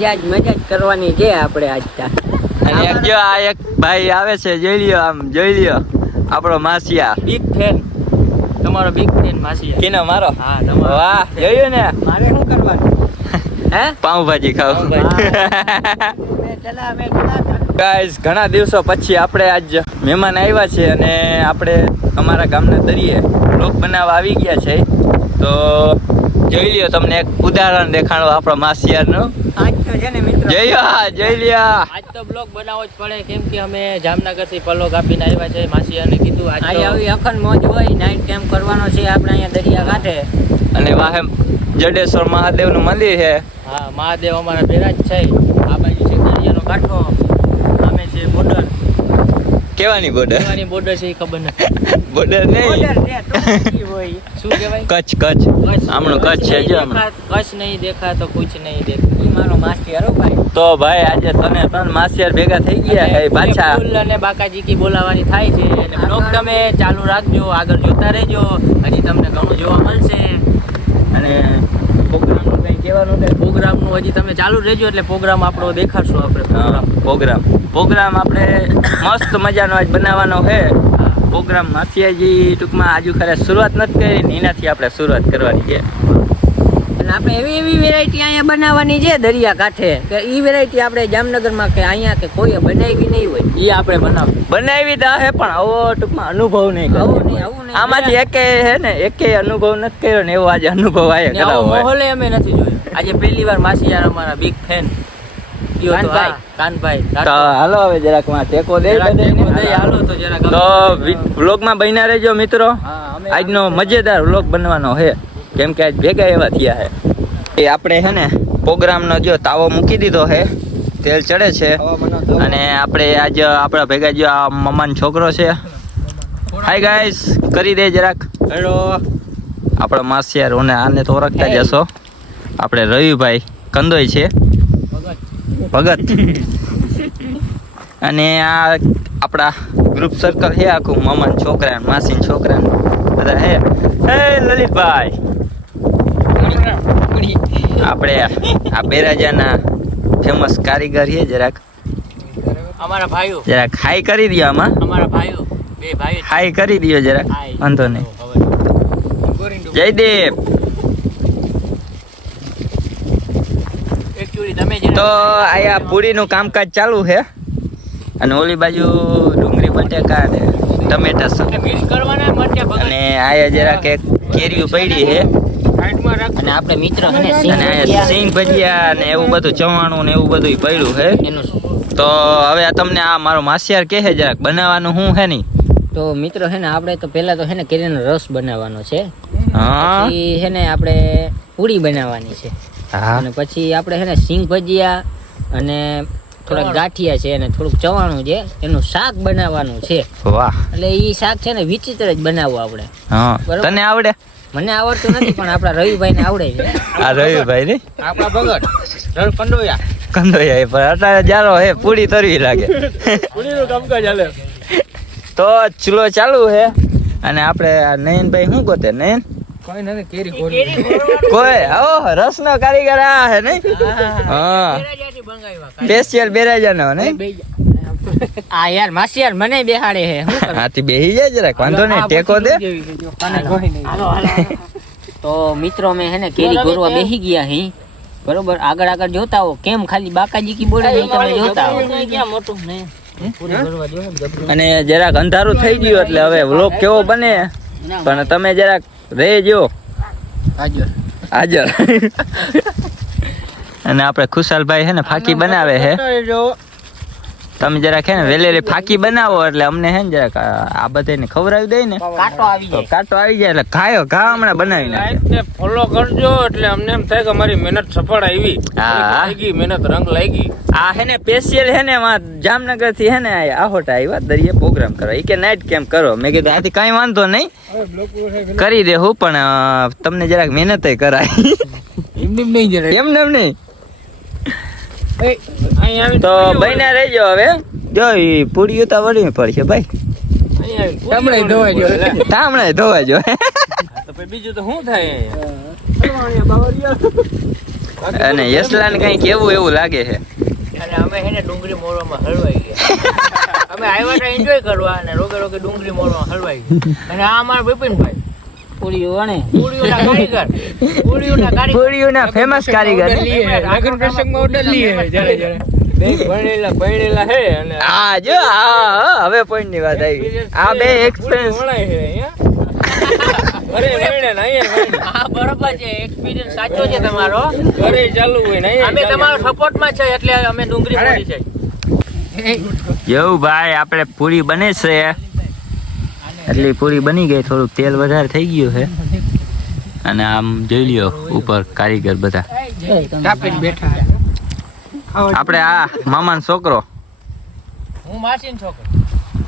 મજા જ કરવાની છે આપણે આજ. અને એક જો આ એક ભાઈ આવે છે, જોઈ લ્યો, આમ જોઈ લ્યો, આપણો માસિયા બિગ ફેન, તમારો બિગ ફેન માસિયા. કેનો મારો? હા તમારો. વાહ, જોયું ને? મારે શું કરવાનું? હે, પાઉંભાજી ખાવ. ગાઈસ, ઘણા દિવસો પછી આપણે આજ મહેમાન આવ્યા છે અને આપણે અમારા ગામના દરિયે બ્લોગ બનાવવા આવી ગયા છે. તો જોઈ લ્યો, તમને એક ઉદાહરણ દેખાડો આપણો માસિયારનું. આજ તો છે ને મિત્રો, જોઈ લ્યો, આજ તો બ્લોગ બનાવવો જ પડે, કેમ કે અમે જામનગર થી પલોગ આપીને આવ્યા છે. માસિયાને કીધું આજ આવી અખંડ મોજ હોય, નાઈટ કેમ્પ કરવાનો છે આપણે અહીંયા દરિયા કાંઠે. અને વાહે જડેશ્વર મહાદેવનું મંદિર છે. હા, મહાદેવ અમારા ભેરા જ છે. આ બાજુ છે દરિયાનો કાંઠો, સામે છે બોર્ડર. કેવાની બોર્ડર? કેવાની બોર્ડર છે એ ખબર નથી. બોર્ડર નહીં, શું કહેવાય? કચ્છ. આમનું કચ્છ છે. જો કચ્છ નહીં દેખા તો કુછ નહીં દેખા. ઈ મારો માસ્ટર હો ભાઈ. તો ભાઈ આજે ત્રણ માસિયાર ભેગા થઈ ગયા છે પાછા. ફૂલ અને બાકાજી કી બોલાવાની થાય છે. અને બ્લોગ તમે ચાલુ રાખજો, આગળ જોતા રહેજો, હજી તમને ઘણું જોવા મળશે. અને પ્રોગ્રામનું કંઈ કહેવાનું છે? પ્રોગ્રામનું હજી તમે ચાલુ રહેજો, એટલે પ્રોગ્રામ આપણો દેખાડશું આપણે. પ્રોગ્રામ આપણે મસ્ત મજાનો આજ બનાવવાનો છે. પ્રોગ્રામ માસિયાજી ટૂંકમાં આજુ ખરે શરૂઆત નથી કરી ને, એનાથી આપણે શરૂઆત કરવાની છે. અને આપણે એવી વેરાયટી અહીંયા બનાવવાની છે દરિયા કાંઠે, કે એ વેરાયટી આપણે જામનગરમાં કે અહીંયા કે કોઈ બનાવી નહીં હોય, એ આપણે બનાવી તો હે, પણ આવો ટૂંકમાં અનુભવ નહીં કર્યો. આમાંથી એકે અનુભવ નથી કર્યો ને, એવો આજે અનુભવ આયા કરાવો. માહોલ અમે નથી જોયો. આજે પહેલી વાર માસિયાર અમારા બિગ ફેન કાનભાઈ. તો હાલો હવે જરાક માં ટેકો દે. તો વ્લોગમાં બન્યા રહેજો મિત્રો. આજનો મજેદાર વ્લોગ બનવાનો છે, કેમ કે આજ ભેગા એવા થયા છે. એ આપણે છે ને પ્રોગ્રામનો જો તાવો મૂકી દીધો છે, તેલ ચડે છે. અને આપણે આજ આપણા ભેગા જો આ મમ્માનો છોકરો છે. હાય ગાઈસ, કરી દે જરાક. હેલો, આપણો માસિયાર ઓને આને તો ઓળખતા જ હશો, આપણે રવિભાઈ કંદોઈ છે, ભગત. અને આ આપણા ગ્રુપ સર્કલ છે આખું, મામાના છોકરા, માસીના છોકરા બધા હે. હે લલિતભાઈ, આપણે આ બેરાજાના ફેમસ કારીગર છે. જરાક અમારા ભાઈઓ જરાક હાઈ કરી દો. આમાં અમારા ભાઈઓ બે ભાઈઓ હાઈ કરી દો જરાક, વાંધો નહીં. જયદેવ. તો આયા પૂરીનું કામકાજ ચાલુ છે, અને ઓલી બાજુ ડુંગળી બટેકા ને ટમેટા મિક્સ કરવાના માટે. અને આયા જરાક એક કેરીઓ પડી છે, અને આપણે મિત્ર અને સિંગ ભજીયા ને એવું બધું ચવાણું ને એવું બધું પડ્યું છે. તો હવે તમને આ મારો માસિયાર કહે છે જરાક બનાવવાનું શું છે નહીં. તો મિત્રો છે ને આપણે તો પહેલા તો છે ને કેરીનો રસ બનાવવાનો છે. હા, પછી છે ને આપણે પૂરી બનાવવાની છે. અને પછી આપણે છે ને સિંગ ભજીયા અને થોડાક ગાંઠિયા છે અને થોડુંક ચવાણું છે, એનું શાક બનાવવાનું છે. વાહ, એટલે એ શાક છે ને વિચિત્ર જ બનાવવું આપણે. હા, તને આવડે? મને આવડતું નથી, પણ આપણા રવિભાઈ ને આવડે છે. આ રવિભાઈ ને આપણા ભગત કંડોયા પણ અત્યારે જારો હે, પૂરી તરવી લાગે. પૂરીનું કામકાજ ચાલે. તો ચૂલો ચાલુ છે. અને આપણે આ નયનભાઈ શું ગોતે? નયન કોઈ નથી, કેરી કોઈ રસનો કારીગર આ હે નહીં? હા, સ્પેશિયલ બેરાજાનો નહીં? આ યાર માસિયાર મને બેહાડે છે. હાથી બેહી જાય જરાક, વાંધો નહીં, ટેકો દે. તો મિત્રો અમે હે ને કેરી ગોરવા બેહી ગયા હી, બરોબર. આગળ જોતા હો, કેમ ખાલી બાકાજી કી બોલે નહીં, તમે જોતા હો. અને જરાક અંધારું થઈ ગયું એટલે હવે વ્લોગ કેવો બને, પણ તમે જરાક રહેજો હાજર. અને આપણે ખુશાલભાઈ છે ને ફાકી બનાવે છે. તમે જરાક હે ને વેલેલી ફાકી બનાવો એટલે અમને હે ને જરાક આ બધાને ખવડાવી દે ને, કાંટો આવી જાય એટલે ખાયો ઘા હમણાં બનાવી નાખે. ફોલો કરજો એટલે અમને એમ થાય કે અમારી મહેનત સફળ આવી. લાગી મહેનત રંગ લાગી. આ હે ને સ્પેશિયલ હે ને જામનગર થી હે ને આહોટા આવ્યા દરિયે પ્રોગ્રામ કરો. એ કે નાઇટ કેમ્પ કરો. મેં કીધું આથી કઈ વાંધો નહીં, કરી દેવું, પણ તમને જરાક મહેનત કરાય. એમને નહીં. તો બન્યા રહેજો. હવે જો પૂરી તો વળી પડશે ભાઈ, તામણે ધોવાજો. બીજું તો શું થાય? અને યશલાને કઈ કેવું એવું લાગે છે. અને અમે છે ને ડુંગળી મોરવામાં હલવાઈ ગયા. અમે આવ્યા હતા એન્જોય કરવા અને રોગે રોગે ડુંગળી મોરવામાં હલવાઈ ગયા. અને આ અમારા બિપિનભાઈ પૂરીઓના કારીગર પૂરીઓના ફેમસ કારીગર લગ્ન પ્રસંગમાં ઓર્ડર લઈએ જ્યારે બે ભણેલા હે અને હા જો હા હવે પોઈન્ટ ની વાત આવી. આ બે એક્સપિરિયન્સ વણાય છે અહીંયા. અરે વણે ને અહીંયા હા બરોબર છે. એક્સપિરિયન્સ સાચો છે તમારો. ઘરે ચાલુ હોય ને અમે તમારો સપોર્ટમાં છે એટલે અમે ડુંગળી મોરી છે. જેવું ભાઈ આપણે પૂરી બને છે એટલી પૂરી બની ગઈ. થોડુંક તેલ વધારે થઈ ગયું છે અને આમ જોઈ લ્યો ઉપર કારીગર બધા બેઠા આપણે આ મામાનો છોકરો. હું માસીન છોકરો.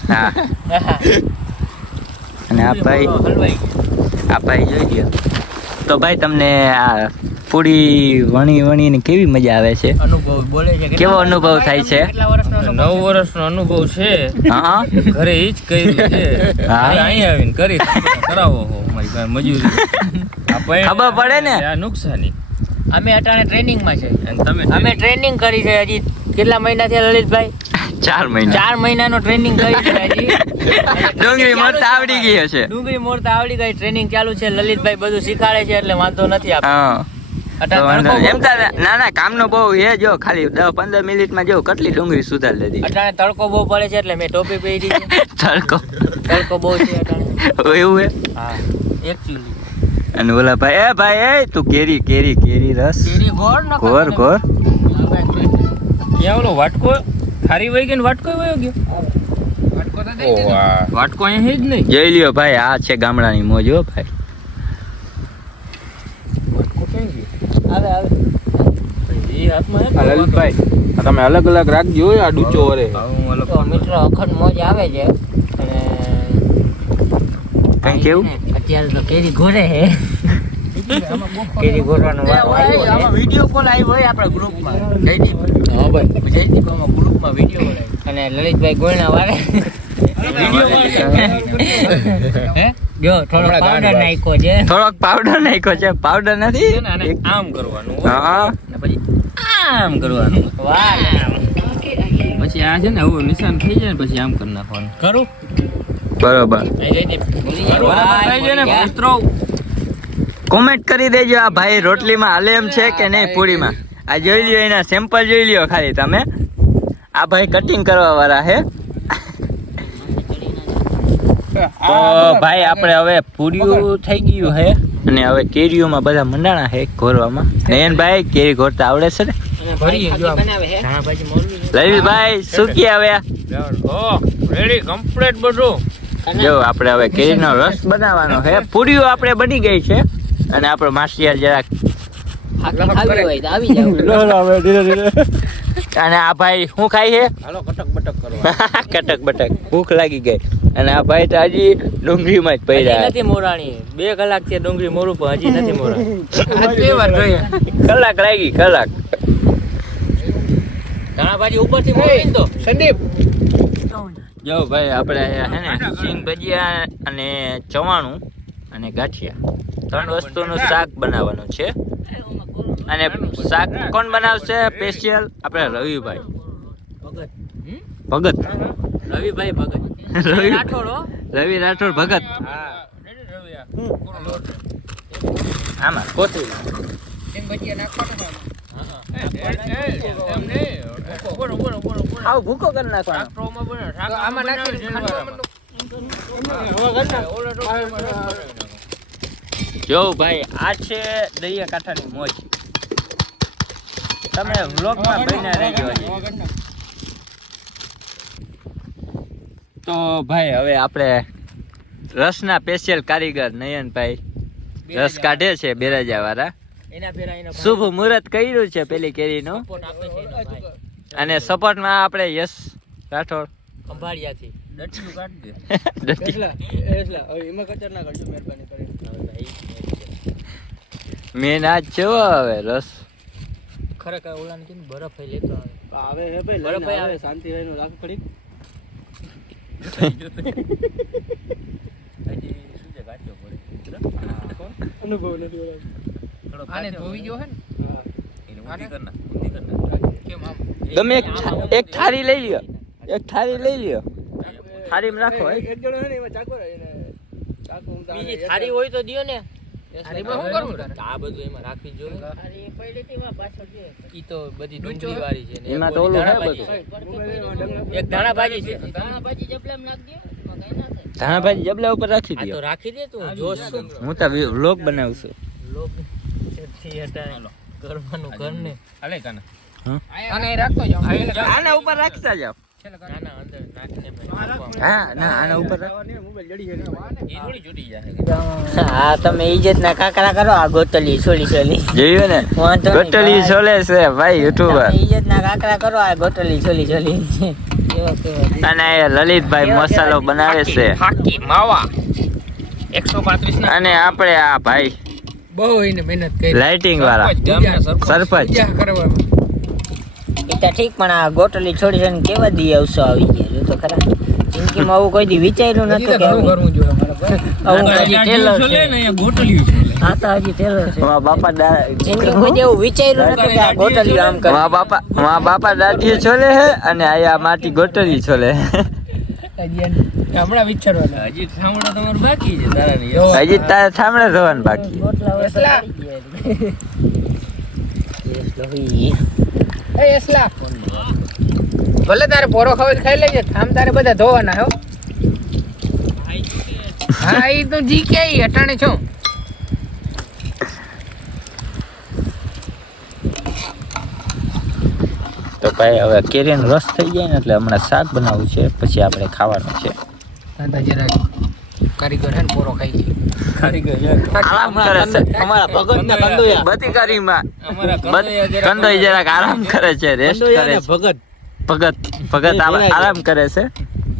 હા અને આ ભાઈ જોઈ લ્યો. તો ભાઈ તમને આ પૂરી વણીને કેવી મજા આવે છે? અનુભવ બોલે છે કેવો અનુભવ થાય છે? 9 વર્ષનો અનુભવ છે. હા ઘરે ઈ જ કર્યું છે. અહીં આવીને કરી કરાવો મારી પાસે મજૂરી. ખબર પડે ને આ નુકસાની. અમે અટાણે ટ્રેનિંગમાં છે. અમે ટ્રેનિંગ કરી છે હજી કેટલા મહિના થયા લલિતભાઈ? 4 મહિના. 4 મહિનાનો ટ્રેનિંગ કરી છે હજી. ડુંગળી મોરતા આવડી ગઈ હશે. ડુંગળી મોરતા આવડી ગઈ. ટ્રેનિંગ ચાલુ છે. લલિતભાઈ બધું શીખાડે છે એટલે વાંધો નથી આપણે. હા એમ ના કામનો બહુ એ જો ખાલી 10-15 મિનિટમાં જો કેટલી ડુંગળી સુધાર લીધી. અટાણે તડકો બહુ પડે છે એટલે મેં ટોપી પહેરી છે. તડકો બહુ છે અટાણે. એવું હે? હા એકચ્યુઅલી. અને ઓલા ભાઈ તું કેરી રસ ઘોર ક્યાં ઓલો વાટકો ખારી વહી ગઈ ને વાટકો વયો ગયો. વાટકો અહીંયા જ નહીં. જોઈ લ્યો ભાઈ આ છે ગામડાની મોજ હો ભાઈ. વાટકો ક્યાં ગયો? આવે એ હાથમાં લલિતભાઈ તમે અલગ અલગ રાખજો આ ડૂચો વરે. તો મિત્રો અખંડ મોજ આવે છે અને કઈ કેવું અત્યારે તો કેરી ઘોરે હે. કેરી ઘોરવાનો આમાં વિડિયો કોલ આવ્યો હોય આપણા ગ્રુપમાં. જયદીપ હા ભાઈ જયદીપ આમાં ગ્રુપમાં વિડિયો કોલ આવ્યો અને લલિતભાઈ ગોળના વારે હે જો થોડો પાવડર નાખ્યો છે. પાવડર નથી આમ કરવાનું. હા ને પછી આમ કરવાનું. વાહ પછી આ છે ને આવું નિશાન થઈ જાય ને પછી આમ કરી નાખવાનું. કરું બરોબર. કોમેન્ટ કરી દેજો આ ભાઈ રોટલીમાં હાલે એમ છે કે નહીં પૂરીમાં. આ જોઈ લ્યો એના સેમ્પલ જોઈ લ્યો ખાલી તમે. આ ભાઈ કટિંગ કરવા વાળા હે. તો ભાઈ આપણે હવે પૂરીઓ થઈ ગયું હે અને હવે કેરીઓમાં બધા મંડાણા હે ઘોરવામાં. નયનભાઈ કેરી ઘોરતા આવડે છે ને? લલિતભાઈ શું કે હવે રેડી કમ્પ્લીટ બધું. જો આપણે હવે કેરીનો રસ બનાવવાનો છે. પૂરીઓ આપણે બની ગઈ છે અને આપણો માસિયા જરાક અને આ ભાઈ શું ખાય છે? કટક બટક ભૂખ લાગી ગઈ અને આ ભાઈ તો હજી ડુંગળીમાં જ પડ્યા નથી મોરાણી. 2 કલાક થી ડુંગળી મોરું પણ હજી નથી મોરાણી. કલાક લાગી કલાક. ધાણા ભાજી ઉપરથી મોરી તો સંદીપ જો ભાઈ આપણે હે ને સિંગ ભજીયા અને ચવાણું અને ગાંઠિયા 3 વસ્તુનું શાક બનાવવાનું છે. અને શાક કોણ બનાવશે સ્પેશિયલ? આપણે રવિભાઈ ભગત. રવિભાઈ ભગત. રવિ રાઠોડ ભગત. આમાં કોથળી આવું ભૂકો કરી નાખવાનો. જો ભાઈ આ છે દરિયાકાંઠાની મોજ. તમે વ્લોગમાં બન્યા રહેજો. તો ભાઈ હવે આપણે રસના સ્પેશિયલ કારીગર નયનભાઈ રસ કાઢે છે બેરાજા વાળા. શુભ મુહૂર્ત કર્યું છે પેલી કેરીનું અને સપોર્ટમાં આપણે યશ રાઠોડ ખંભાળિયાથી ડટલું કાઢ દે. મેન આજ છે હવે રસ. ખરેખર ઓલાને કીધું બરફ લેતો આવે હે ભાઈ. બરફ આવે શાંતિ રહીને રાખ પડી. અનુભવ નથી. આને ધોવી જો હે ને તમે એક થાળી લઈ લ્યો, એક થાળી લઈ લ્યો, થાળીમાં રાખો. બીજી થાળી હોય તો દ્યો ને. થાળીમાં શું કરવું તારે? આ બધું એમાં રાખવી જોઈએ. ઈ તો બધી ડુંગળી વાળી છે ને એમાં એક તો ઓલું દાણા હે ભાજી છે. એક દાણા ભાજી છે. ધાણાભાજી જબલા ઉપર રાખી આ તો દો. રાખી દે તું જોશ શું હું તો વ્લોગ બનાવું છું. લોક થિયેટર કરવાનું કરને. આને હા? અહીં રાખતો જાઓ. આના ઉપર રાખતા જાઓ. ના ના અંદર નાખીને પછી નાખવાનું. હા ના આના ઉપર રાખ. ઈ થોડી જુટી જાય. હા તમે ઈજ્જત ના કાકરા કરો આ ગોતલી સોલી સોલી જોયું ને વાંધો નહીં, ગોટલી ભાઈ. છોલે છે ભાઈ યુટ્યુબર. તમે ઈજ્જત ના કાકરા કરો આ ગોતલી સોલી સોલી કેવો કેવો અને એ લલિતભાઈ મસાલો બનાવે છે. ફાકી માવા 135 ના અને આપણે આ ભાઈ બહુ એને મહેનત કરી. લાઇટિંગ વાળા સરપંચ. પૂજા કરવા. એ તો ઠીક પણ આ ગોટલી છોડી છે ને કેવા દી અવસો આવી ગયા જો તો ખરા જિંદગીમાં આવું કોઈ દી વિચાર્યું હજી નતું તો કે ઘણું કરવું જોઈએ અમારે ભાઈ. આવું હજી ટેલર છે ગોટલી છે. હા તો હજી ટેલર છે મારા બાપા જિંદગી કોઈ દી એવું વિચાર્યું નતું કે આ ગોટલી આમ કરે મારા બાપા દાઢીએ છોલે હે અને આયા માટી ગોટલી છોલે. હમણાં વિચારવાના. હજી ઠામડા તમારું બાકી છે તારા ની. હજી તારે થામણે ધોવાનું બાકી. ગોટલા હોય તો એસલા. આવી ગયા. એસલો હોય. એ એસલા. ભલે તારે પોરો ખાવ ખાઈ લેજે. આમ તારે બધા ધોવાના હો. હા ઈ તો જી કે ઈ અટાણે છો. તો ભાઈ હવે કેરીનો રસ થઈ જાય ને એટલે હમણાં શાક બનાવવું છે પછી આપણે ખાવાનું છે. દાદા જરા કારીગર હે ને પોરો ખાઈ લે. આરામ કરે છે અમારા ભગતના કંદોયા. બધી કારીમાં અમારા કંદોયા જરાક કંદોઈ જરાક આરામ કરે છે, રેસ્ટ કંદોયા કરે ને છે. ભગત. ભગત આરામ કરે છે.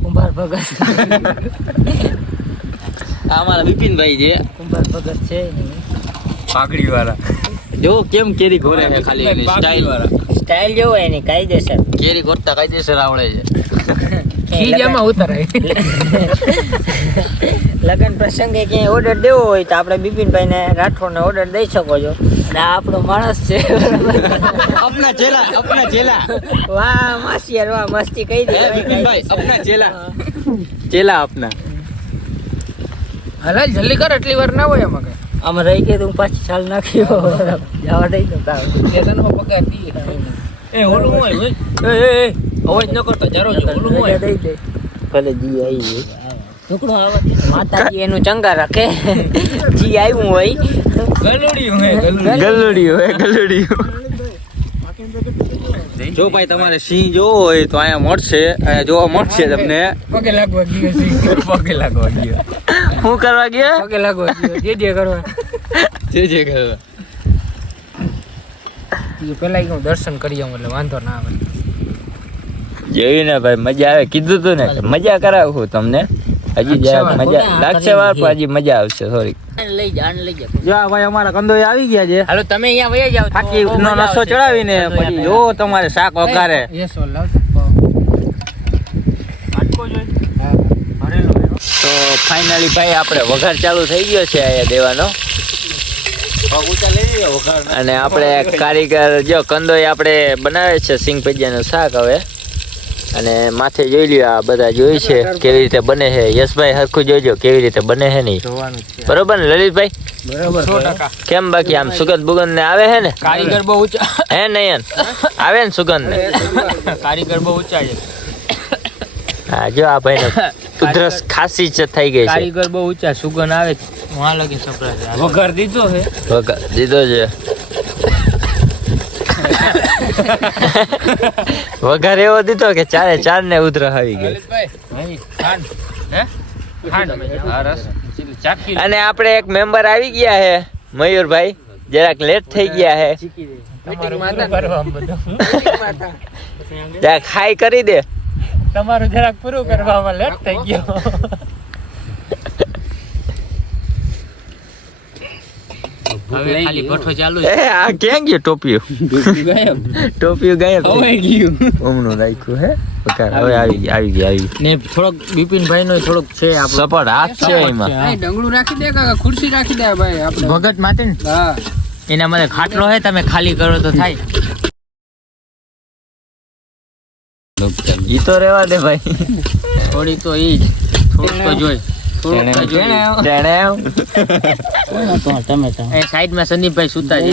કુંભાર ભગત આ અમારા બિપિનભાઈ છે કુંભાર ભગત છે નહીં. પાઘડી વાળા. જો કેમ કેરી ઘોરે છે ખાલી એની સ્ટાઇલ વાળા. સ્ટાઇલ જેવો એની કાયદેસર કેરી ઘોરતા કાયદેસર આવડે છે. ખીજામાં ઉતરાય. લગન પ્રસંગે ક્યાંય ઓર્ડર દેવો હોય તો આપણે બિપિનભાઈને રાઠોડને ઓર્ડર દઈ શકો છો અને આ આપણો માણસ છે अपना चेला વાહ માસિયાર વાહ મસ્તી કહી દે બિપિનભાઈ अपना चेला अपना. હલાલ જલ્દી કર એટલી વાર ના હોય એમાં કઈ. આમ રહી ગઈ તો હું પાછી ચાલ નાખ્યો જવા દઈ દો તાવ એ તને પગાર દી. એ ઓલું હોય એ અવાજ ન કરતો જરો જો ઓલું હોય. દઈ દે ભલે જી આવી હોય ટુકડો આવે માતાજી એનું ચંગા રાખે જી આવ્યું હોય ગલુડિયું હે ગલુડિયું. જો ભાઈ તમારે સિંહ જોવો હોય તો અહીંયા મળશે, અહીંયા જોવા મળશે તમને. પગે લાગવા ગયો છે. પગે લાગવા ગયો. શું કરવા ગયા? પગે લાગવા ગયો જે કરવા. જે કરવા. ઈ પેલા હું દર્શન કરી આવું એટલે વાંધો ના આવે. જોયું ને ભાઈ મજા આવે, કીધું તું ને કે મજા કરાવું તમને. હજી જરાક મજા લાગશે વાર પણ હજી મજા આવશે. સોરી લઈ જા લઈ જા જો આ ભાઈ અમારા કંદોઈ આવી ગયા છે. હાલો તમે અહીંયા વયા જાવ. થાકી નો નસો ચડાવીને પછી જો તમારે શાક વઘારે. યસ ઓલ લાવ. તો ફાઇનલી ભાઈ આપણે વઘાર ચાલુ થઈ ગયો છે અહીંયા દેવાનો. અને આપણે કારીગર જો કંદોઈ આપણે બનાવે છે સિંગ ભજીયાનું શાક હવે. અને માથે જોઈ લ્યો આ બધા જોઈ છે કેવી રીતે બને છે. યશભાઈ હરખું જોજો કેવી રીતે બને છે નહીં. બરોબર ને લલિતભાઈ? બરાબર 100%. કેમ બાકી આમ સુગંધ બુગંધ ને આવે છે ને? કારીગર બહુ ઊંચા. હે નયન આવે ને સુગંધ ને? કારીગર બહુ ઊંચા છે. હા જો આ ભાઈ ઉધરસ ખાસી જ થઈ ગઈ છે. કારીગર બહુ ઊંચા સુગંધ આવે છે. વહાં લગી સપરા છે. વઘાર દીધો છે. વઘાર દીધો છે. વઘાર એવો દીધો કે ચારે ચાર ને ઉધરસ આવી ગઈ. ભાઈ ખાંડ હે ખાંડ આ રસ ચાખી અને આપણે એક મેમ્બર આવી ગયા છે મયુરભાઈ, જરાક લેટ થઈ ગયા છે. તમારું માતા કરવા બધું માતા જરાક હાઈ કરી દે. તમારું જરાક પૂરું કરવામાં લેટ થઈ ગયો. હવે ખાલી ભઠ્ઠો ચાલુ એ આ ક્યાં ગયું ટોપિયું? ટોપિયું ગાયબ થઈ ગયું. હમણું રાખ્યું હે વઘાર. હવે આવી ગઈ. ને થોડોક બિપિનભાઈ નો થોડોક છે આપણો સપોર્ટ હાથ છે એમાં. ડંગળું રાખી દે કાકા, ખુરશી રાખી દે ભાઈ આપણે ભગત માથે ને હા એના માટે ખાટલો હે, તમે ખાલી કરો તો થાય. ઈ તો રેવા દે ભાઈ. થોડી તો ઈ જ થોડુંક તો જોઈ. એ સાઈડમાં સંદીપભાઈ સુતા છે.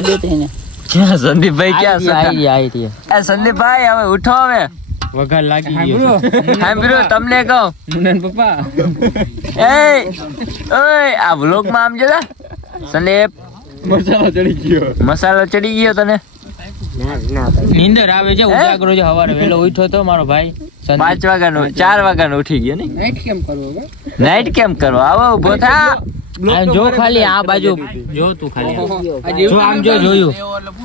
ક્યાં સંદીપભાઈ ક્યાં સુતા? સંદીપભાઈ હવે ઉઠો હવે. વઘાર લાગી ગયો. સાંભળ્યું તમને કહું પપ્પા એ ઓય આ વ્લોગ માં આમ જરા સંદીપ મસાલો ચડી ગયો તને. નીંદર આવે છે, ઉજાગરો છે. સવારે વહેલો ઉઠ્યો તો મારો ભાઈ 5 વાગ્યાનો 4 વાગ્યાનો ઉઠી ગયો ને. નાઈટ કેમ કરવો હવે? નાઈટ કેમ કરો? આવો ઉભો થા. જો ખાલી આ બાજુ જો તું ખાલી જો આમ જો જોયું.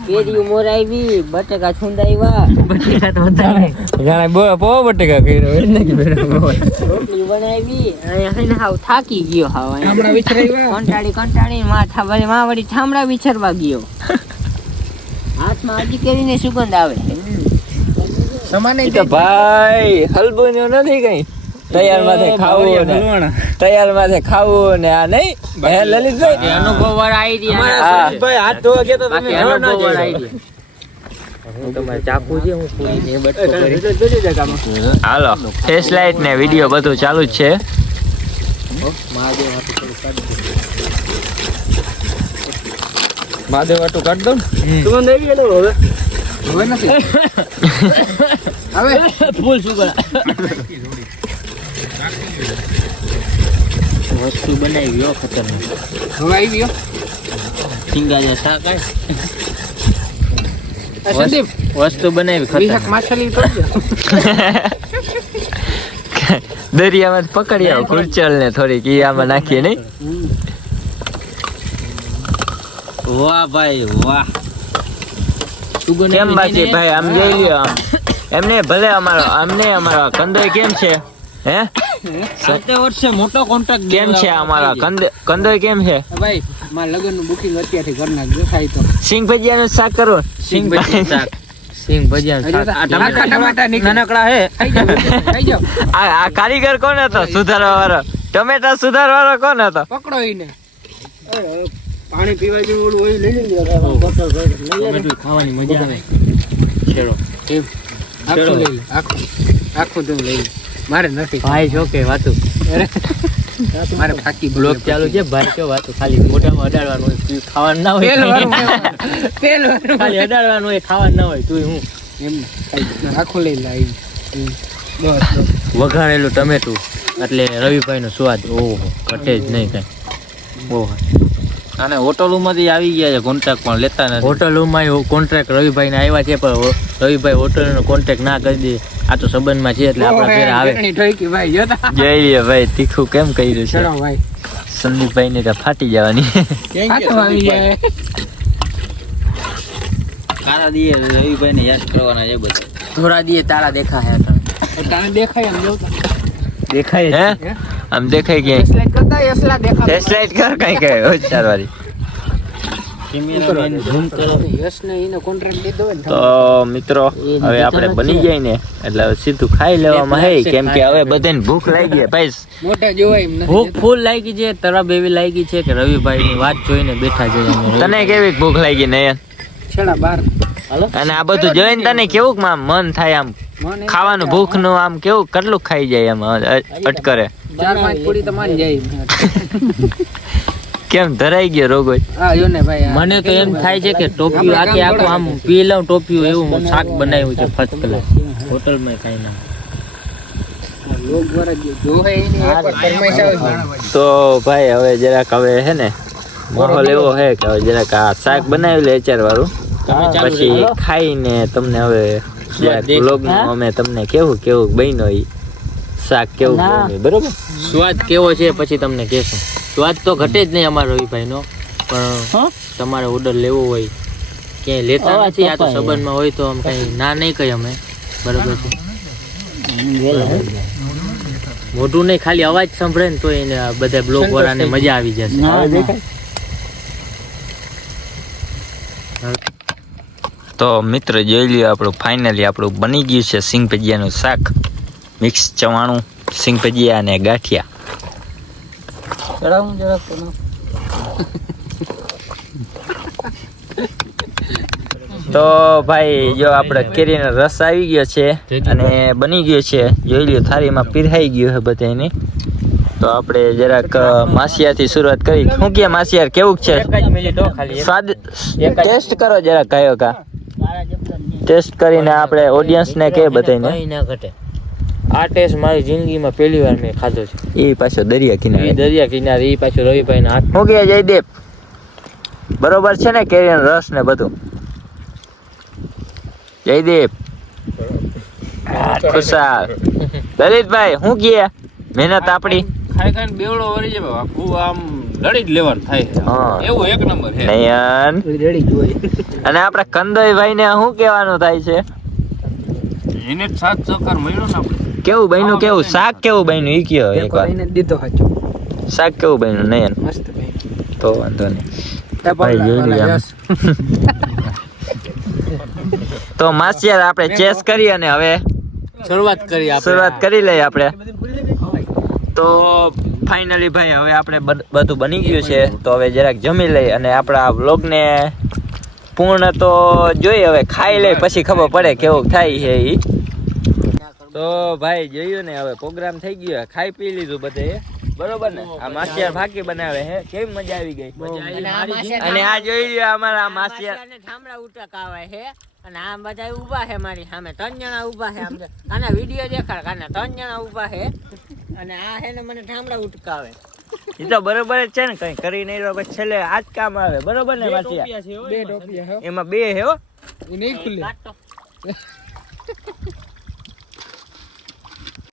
કેરીયું મોરાવી, બટેકા છુંદાવ્યા, બટેકા તો વધારે ઘણા બહુ બટેકા કર્યો એટલે કે રોટલી બનાવી. અને હાવ થાકી ગયો. હાવ હમણાં વિચરાવ્યા કંટાળી માથા વળી ઠામડા વિચરવા ગયો. હાથમાં હજી કેરીની સુગંધ આવે. સમાને ઈ તો ભાઈ હલબોન્યો નથી કઈ. તૈયાર માથે ખાવું ને તૈયાર માથે ખાવું ને આ નહીં હે લલિતભાઈ અનુભવ વાળા આઈડિયા. હા. ભાઈ હાથ ધોવા ગયા તો તમે અનુભવ વાળા આઈડિયા. તમારે ચાકુ છે, હું પૂરીને બટકો કરી. હાલો ફેસ લાઇટ ને વિડિયો બધું ચાલુ જ છે. મહાદેવ વાટું કાઢ દો. સુગંધ આવી ગયેલો હવે. હવે નથી હવે ફૂલ સુગંધ. વસ્તુ બનાવી ગયો ખતરનાક. હવે આવી ગયો સિંગાજા શાક આ સંદીપ વસ્તુ બનાવી વિહક ખતરનાક. માછલી તો દરિયામાં પકડી આવો કુલચલ ને થોડીક ઈ આમાં નાખીએ નહીં. વાહ ભાઈ વાહ. સુગંધ કેમ આવી બાકી ને? ભાઈ આમ જોઈ લ્યો આમ. એમને ભલે અમારો કંદોય કેમ છે હે આવતા વર્ષે મોટો કોન્ટ્રાક્ટ કેમ છે અમારા કંદોય કેમ છે? ભાઈ મારા લગ્નનું બુકિંગ અત્યારથી કરી નાખજો. થાય તો સિંગ ભજીયાનું શાક કરો. સિંગ ભજીયા શાક. સિંગ ભજીયા હજુ તો શાક. ટમાટા નીકળે. નાનકડા હે. ખાઈ જાઓ આ કારીગર કોણ હતો સુધારવા વાળો? ટમેટા સુધારવા વાળો કોણ હતો? પકડો એને પાણી પીવા જેવું ઓલું હોય લઈ લેજો. ટમેટું ખાવાની મજા આવે. છેડો. આખું લઈ લે, આખું તું લઈ લે. મારે નથી ભાઈ જો કે વાતું. મારે ફાકી બ્લોગ ચાલુ છે ભાઈ, કેવો વાતું ખાલી મોઢામાં અડાડવાનું હોય, તું ખાવાનું ના હોય. તેલ ખાલી અડાડવાનું હોય, ખાવાનું ના હોય. તું હું એમ આખું લઈ લે આવી. બસ વઘારેલું ટમેટું એટલે રવિભાઈનો સ્વાદ ઓહો ઘટે જ નહીં કઈ. ઓહો અને હોટલોમાંથી આવી ગયા છે કોન્ટ્રાક્ટ પણ લેતા નથી. હોટલોમાં કોન્ટ્રાક્ટ રવિભાઈને આવ્યા છે, પણ રવિભાઈ હોટલનો કોન્ટ્રાક્ટ ના કરી દે. આ તો સંબંધમાં છે એટલે આપણા ઘરે આવે. ઠોકી ભાઈ જોતા જઈ લ્યો ભાઈ તીખું કેમ કર્યું છે ચલો ભાઈ સંદીપભાઈ ને તો ફાટી જવાની. હાથમાં આવી જાય. કારા દીએ રવિભાઈ ને યાદ કરવાના છે બધા. થોડા દીએ તારા દેખા હે તાને દેખાય એમ જોતા દેખાય હે આમ દેખાય કે સ્લાઇડ કરતા એસલા દેખાય. ફેસ લાઇટ કર કઈ કઈ હોશિયાર વાળી. કેમેરામેન ઝૂમ કરો. યશને એને કોન્ટ્રાક્ટ દીધો હોય ને તો મિત્રો હવે આપણે બની જાય ને એટલે હવે સીધું ખાઈ લેવામાં હે કેમ કે હવે બધાને ભૂખ લાગી છે ભાઈ. મોટા જોવાય એમ નથી. ભૂખ ફૂલ લાગી છે, તરફ એવી લાગી છે કે રવિભાઈની વાત જોઈને બેઠા છે અમે. તને કેવી ભૂખ લાગી નયન? છેડા બાર અને આ બધું જોઈને તને કેવું આમ મન થાય આમ મને ખાવાનું ભૂખ નું આમ કેવું કેટલું ખાઈ જાય આમ અટકરે 4-5 પૂરી તો માન જાય. કેમ ધરાઈ ગયો રોગો? હા જો ને ભાઈ મને તો એમ થાય છે કે ટોપિયું આખે આખું આમ પી લઉં ટોપિયું એવું હું શાક બનાવ્યું છે ફર્સ્ટ ક્લાસ. હોટલમાં કાંઈ ના. લોક દ્વારા જોવે એની એકવાર ફરમાઈશ આવે. તો ભાઈ હવે જરાક હવે હે ને માહોલ એવો હે કે હવે જરાક આ શાક બનાવી લે અચાર વાળું પછી ખાઈને તમને હવે વ્લોગમાં અમે તમને કેવું બન્યો ઈ શાક કેવું બન્યું બરોબર. સ્વાદ કેવો છે પછી તમને કહેશું. સ્વાદ તો ઘટે જ નહીં અમારા રવિભાઈનો, પણ તમારે ઓર્ડર લેવો હોય ક્યાંય લેતા નથી. આ તો સંબંધમાં હોય તો આમ કઈ ના નહીં કહી અમે બરોબર છે. મોઢું નહીં ખાલી અવાજ સાંભળે ને તો એને બધા બ્લોગ વાળાને મજા આવી જશે. તો મિત્ર જોઈ લ્યો આપણું ફાઇનલી આપણું બની ગયું છે સિંગ ભજીયાનું શાક, મિક્સ ચવાણું, સિંગ ભજીયા અને ગાંઠિયા. તો ભાઈ જો આપણે કેરીનો રસ આવી ગયો છે અને બની ગયો છે, જોઈ લ્યો થાળીમાં પીરસાઈ ગયું છે બધાની. તો આપણે જરાક માસિયાથી શરૂઆત કરી. શું કે માસિયાર કેવું છે સ્વાદ? ટેસ્ટ કરો જરાક કયો કા ટેસ્ટ કરીને આપણે ઓડિયન્સને કે બધાને. આ ટેસ્ટ મારી જિંદગીમાં પહેલી વાર મેં ખાધો છે. એ પાછો દરિયા કિનારે, દરિયા કિનારે, એ પાછો રવિભાઈ ના. શું કે જયદેવ બરોબર છે ને કેરીનો રસ ને બધું? જયદેવ ખુશાલ લલિતભાઈ શું કે મહેનત આપડી ખાઈ ખાઈને બેવડો વળી જાય આખું આમ લડી જ લેવાનું થાય હા. એવું એક નંબર છે. નયન અને આપડે કંદોઈભાઈ ને શું કહેવાનું થાય છે? એને જ સાથ સહકાર મળ્યો ને આપણે. કેવું બન્યું? કેવું શાક કેવું બન્યું ઈ કયો એકવાર. દીધો હાચો શાક કેવું બન્યું નયન? મસ્ત ભાઈ. તો વાંધો નહીં ભાઈ જોઈ લઈએ આમ. તો માસિયાર આપણે ચેસ કરી અને હવે શરૂઆત કરી શરૂઆત કરી લઈએ આપણે. તો ફાઇનલી ભાઈ હવે આપણે બધું બની ગયું છે, તો હવે જરાક જમી લઈ અને આપણા વ્લોગને પૂર્ણ તો જોઈએ, હવે ખાઈ લઈ પછી ખબર પડે કેવું થાય છે ઈ. તો ભાઈ જોયું ને હવે પ્રોગ્રામ થઈ ગયો, ખાઈ પી લીધું બધે બરોબર ને. આ માસિયાર ભાકી બનાવે હે, કેવી મજા આવી ગઈ. અને આ જોઈ લ્યો અમારા માસિયાર ઠામડા ઉટકાવે છે અને આ બધા ઊભા છે મારી સામે, 3 જણા ઊભા છે. આમ આના વિડિયો દેખાડ, આના 3 જણા ઊભા છે અને આ છે ને મને ઠામડા ઉટકાવે. ઈ તો બરોબર જ છે ને, કઈ કરી નહીં રહ્યો પછી છેલ્લે આ જ કામ આવે બરોબર ને માસિયાર? બે ટોપિયા હે એમાં 2 હે હો. એ નહીં ખુલે. કાઢ તો.